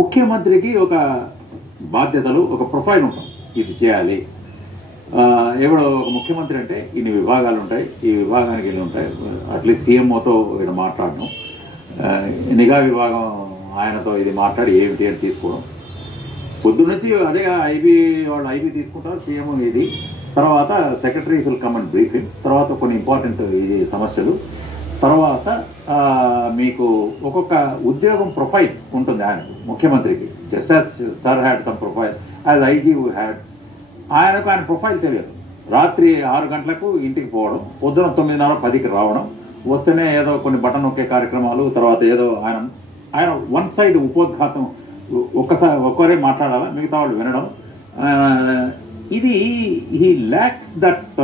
ముఖ్యమంత్రికి ఒక బాధ్యతలు ఒక ప్రొఫైల్ ఉంటుంది. ఇది చేయాలి. ఎవడో ఒక ముఖ్యమంత్రి అంటే ఇన్ని విభాగాలు ఉంటాయి, ఈ విభాగానికి ఇన్ని ఉంటాయి. అట్లీస్ట్ సీఎంఓతో ఇక్కడ మాట్లాడను, నిఘా విభాగం ఆయనతో ఇది మాట్లాడి ఏమిటి అని తీసుకోవడం. పొద్దున్నుంచి అదే వాళ్ళు ఐబీ తీసుకుంటారు, సీఎం ఇది, తర్వాత secretaries will come and briefing, తర్వాత కొన్ని ఇంపార్టెంట్ ఇది సమస్యలు, తర్వాత మీకు ఒక్కొక్క ఉద్యోగం ప్రొఫైల్ ఉంటుంది ఆయనకు ముఖ్యమంత్రికి. Just as sir had some profile, as IG had, ఆయనకు ఆయన ప్రొఫైల్ తెలియదు. రాత్రి 6 గంటలకు ఇంటికి పోవడం, పొద్దున 9:30, 10కి రావడం, వస్తేనే ఏదో కొన్ని బటన్ నొక్కే కార్యక్రమాలు, తర్వాత ఏదో ఆయన వన్ సైడ్ ఉపోద్ఘాతం, ఒక్కరే మాట్లాడాలా, మిగతా వాళ్ళు వినడం. ఇది హీ ల్యాక్స్ దట్.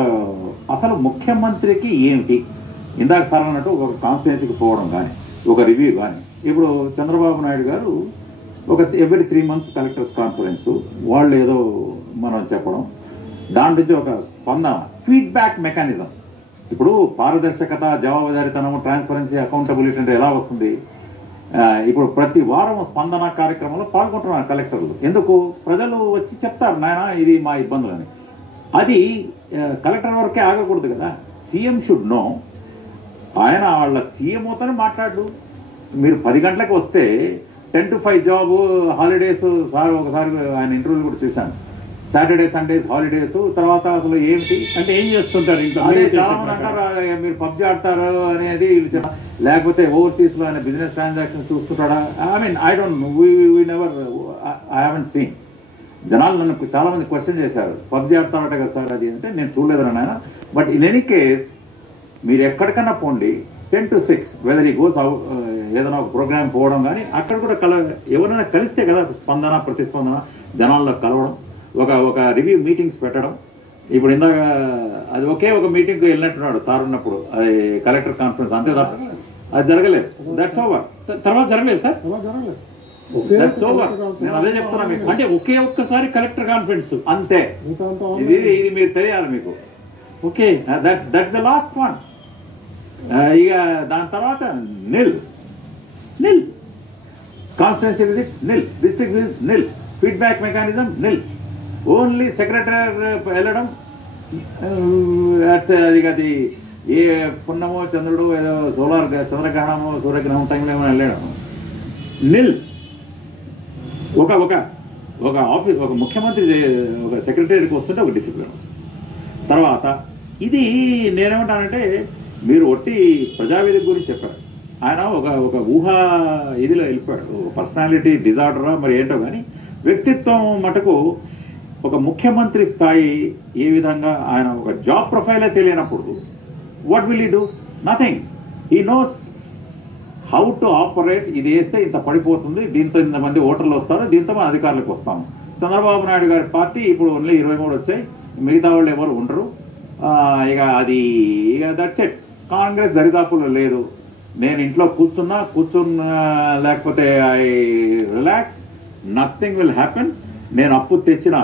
అసలు ముఖ్యమంత్రికి ఏమిటి, ఇందాక సార్ అన్నట్టు ఒక కాన్స్టిట్యున్సీకి పోవడం కానీ, ఒక రివ్యూ కానీ. ఇప్పుడు చంద్రబాబు నాయుడు గారు ఒక ఎవ్రీ 3 months కలెక్టర్స్ కాన్ఫరెన్స్, వాళ్ళు ఏదో మనం చెప్పడం, దాని నుంచి ఒక స్పందన, ఫీడ్బ్యాక్ మెకానిజం. ఇప్పుడు పారదర్శకత, జవాబుదారీతనం, ట్రాన్స్పరెన్సీ, అకౌంటబిలిటీ అంటే ఎలా వస్తుంది? ఇప్పుడు ప్రతి వారం స్పందన కార్యక్రమంలో పాల్గొంటున్నారు కలెక్టర్లు. ఎందుకు? ప్రజలు వచ్చి చెప్తారు, నాయన ఇది మా ఇబ్బందులని. అది కలెక్టర్ వరకే ఆగకూడదు కదా. CM should know. ఆయన వాళ్ళ సీఎంఓతోనే మాట్లాడు. మీరు 10 గంటలకు వస్తే 10 to 5 జాబు, హాలిడేస్. సార్ ఒకసారి ఆయన ఇంటర్వ్యూలు కూడా చూశాను, సాటర్డే సండేస్ హాలిడేస్, తర్వాత అసలు ఏమిటి అంటే ఏం చేస్తుంటారు ఇంట్లో. అదే చాలా మంది అంటారు మీరు పబ్జీ ఆడతారు అనేది, లేకపోతే ఓవర్సీస్ లో ఆయన బిజినెస్ ట్రాన్సాక్షన్స్ చూస్తుంటాడా. I mean I don't know, we never, I haven't seen. జనాలు నన్ను చాలా మంది క్వశ్చన్ చేశారు, పబ్జీ ఆడతారట కదా సార్ అది అంటే. నేను చూడలేదని ఆయన. బట్ ఇన్ ఎనీ కేస్ మీరు ఎక్కడికన్నా పోండి, 10 to 6 వెదర్ ఈ గోస్ ఏదైనా ఒక ప్రోగ్రామ్ పోవడం కానీ, అక్కడ కూడా ఎవరైనా కలిస్తే కదా స్పందన, ప్రతిస్పందన, జనాల్లో కలవడం, ఒక రివ్యూ మీటింగ్స్ పెట్టడం. ఇప్పుడు ఇందాక అది ఒకే ఒక మీటింగ్కి వెళ్ళినట్టున్నాడు సార్ ఉన్నప్పుడు, అది కలెక్టర్ కాన్ఫరెన్స్, అంతే తప్ప అది జరగలేదు. That's over. తర్వాత జరగలేదు సార్, దట్స్ ఓవర్. నేను అదే చెప్తున్నా మీకు. అంటే ఒక్కసారి కలెక్టర్ కాన్ఫరెన్స్ అంతే. ఇది మీరు తెలియాలి మీకు. Okay, that the last one. ఇక దాని తర్వాత నిల్ కాన్స్టిట్యున్సీ విజిట్స్, నిల్ డిస్ట్రిక్ట్ విజిట్స్, నిల్ ఫీడ్బ్యాక్ మెకానిజం, నిల్. ఓన్లీ సెక్రటరీ వెళ్ళడం, అది ఏ పున్నమో చంద్రుడు ఏదో చంద్రగ్రహణమో సూర్యగ్రహణం టైంలో ఏమైనా వెళ్ళడం, నిల్. ఒక ఆఫీస్, ఒక ముఖ్యమంత్రి ఒక సెక్రటరీకి వస్తుంటే ఒక డిసిప్లిన్ వస్తుంది. తర్వాత ఇది నేనేమంటానంటే, మీరు ఒట్టి ప్రజావేది గురించి చెప్పారు, ఆయన ఒక ఊహా ఇదిలో వెళ్ళిపోయాడు. పర్సనాలిటీ డిజార్డరా మరి ఏంటో కానీ, వ్యక్తిత్వం మటుకు ఒక ముఖ్యమంత్రి స్థాయి ఏ విధంగా, ఆయన ఒక జాబ్ ప్రొఫైలే తెలియనప్పుడు what will he do? Nothing. He knows how to operate. ఇది వేస్తే ఇంత పడిపోతుంది, దీంతో ఇంతమంది ఓటర్లు వస్తారు, దీంతో మన అధికారులకు వస్తాము. చంద్రబాబు నాయుడు గారి పార్టీ ఇప్పుడు ఓన్లీ 23 వచ్చాయి, మిగతా వాళ్ళు ఎవరు ఉండరు. ఇక దట్స్ ఇట్. కాంగ్రెస్ దరిదాపుల్లో లేదు. నేను ఇంట్లో కూర్చున్నా లేకపోతే I relax, nothing will happen. నేను అప్పు తెచ్చిన,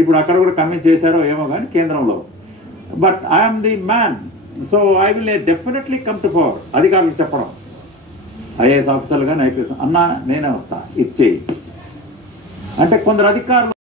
ఇప్పుడు అక్కడ కూడా కన్విన్స్ చేశారో ఏమో కానీ కేంద్రంలో, but I'm the man, so I will definitely come to power. అధికారులకు చెప్పడం, ఐఏఎస్ ఆఫీసర్లు కానీ ఐపీఎస్, అన్నా నేనే వస్తా, ఇచ్చేయి అంటే. కొందరు అధికారులు